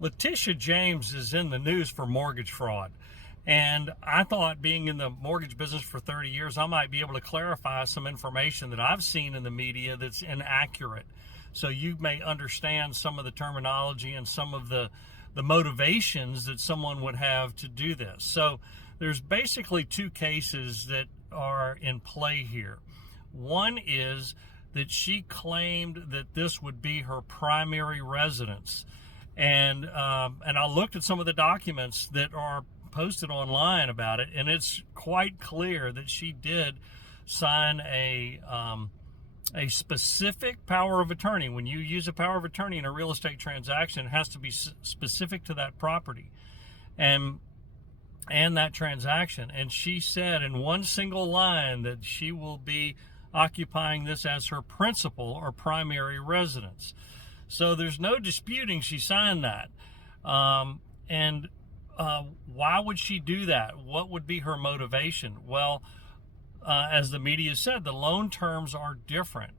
Leticia James is in the news for mortgage fraud. And I thought, being in the mortgage business for 30 years, I might be able to clarify some information that I've seen in the media that's inaccurate. So you may understand some of the terminology and some of the motivations that someone would have to do this. So there's basically two cases that are in play here. One is that she claimed that this would be her primary residence. And I looked at some of the documents that are posted online about it, and it's quite clear that she did sign a specific power of attorney. When you use a power of attorney in a real estate transaction, it has to be specific to that property and that transaction. And she said in one single line that she will be occupying this as her principal or primary residence. So there's no disputing she signed that. Why would she do that? What would be her motivation? Well, as the media said, the loan terms are different.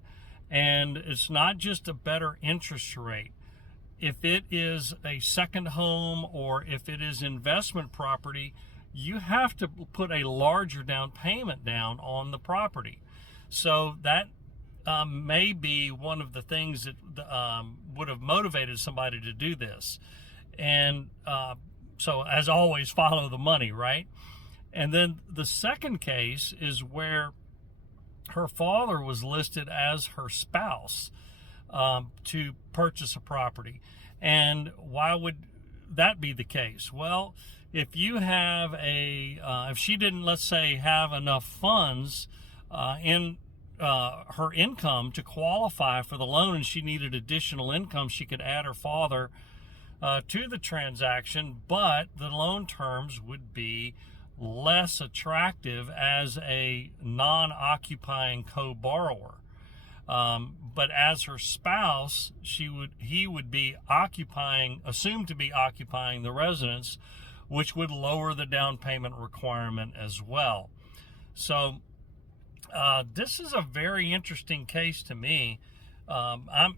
And it's not just a better interest rate. If it is a second home or if it is investment property, you have to put a larger down payment down on the property. So that may be one of the things that would have motivated somebody to do this. And so, as always, follow the money, right? And then the second case is where her father was listed as her spouse to purchase a property. And why would that be the case? Well, if you have if she didn't, let's say, have enough funds in her income to qualify for the loan, and she needed additional income, she could add her father to the transaction, but the loan terms would be less attractive as a non-occupying co-borrower. But as her spouse, he would be assumed to be occupying the residence, which would lower the down payment requirement as well. So this is a very interesting case to me.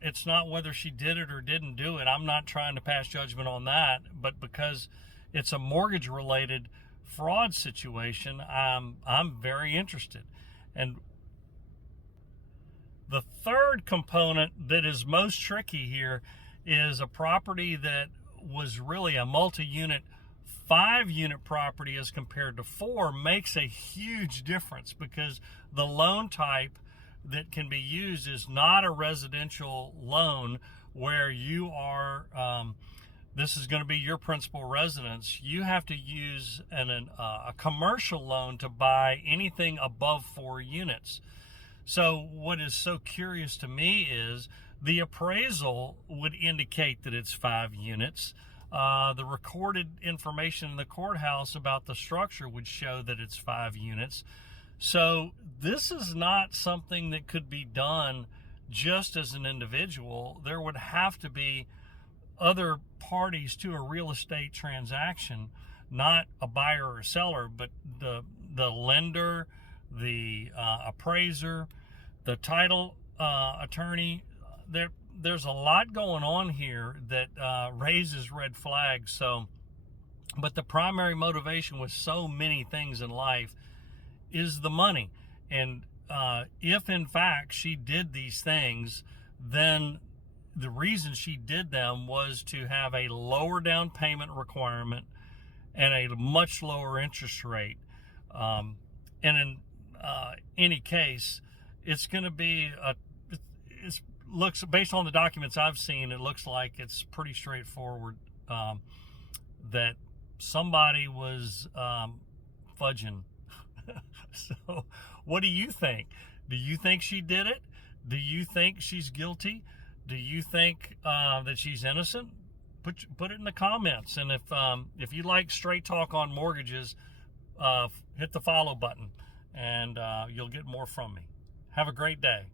It's not whether she did it or didn't do it. I'm not trying to pass judgment on that, but because it's a mortgage-related fraud situation, I'm very interested. And the third component that is most tricky here is a property that was really a multi-unit 5-unit property as compared to 4 makes a huge difference, because the loan type that can be used is not a residential loan where you are this is going to be your principal residence. You have to use a commercial loan to buy anything above 4 units. So what is so curious to me is the appraisal would indicate that it's 5 units. The recorded information in the courthouse about the structure would show that it's 5 units. So this is not something that could be done just as an individual. There would have to be other parties to a real estate transaction, not a buyer or a seller, but the lender, the appraiser, the title attorney. There's a lot going on here that raises red flags. So, but the primary motivation with so many things in life is the money. And if in fact she did these things, then the reason she did them was to have a lower down payment requirement and a much lower interest rate. And in any case, it's going to be looks, based on the documents I've seen, it looks like it's pretty straightforward that somebody was fudging. So what do you think? Do you think she did it? Do you think she's guilty? Do you think that she's innocent? Put it in the comments. And if you like straight talk on mortgages, hit the follow button, and you'll get more from me. Have a great day.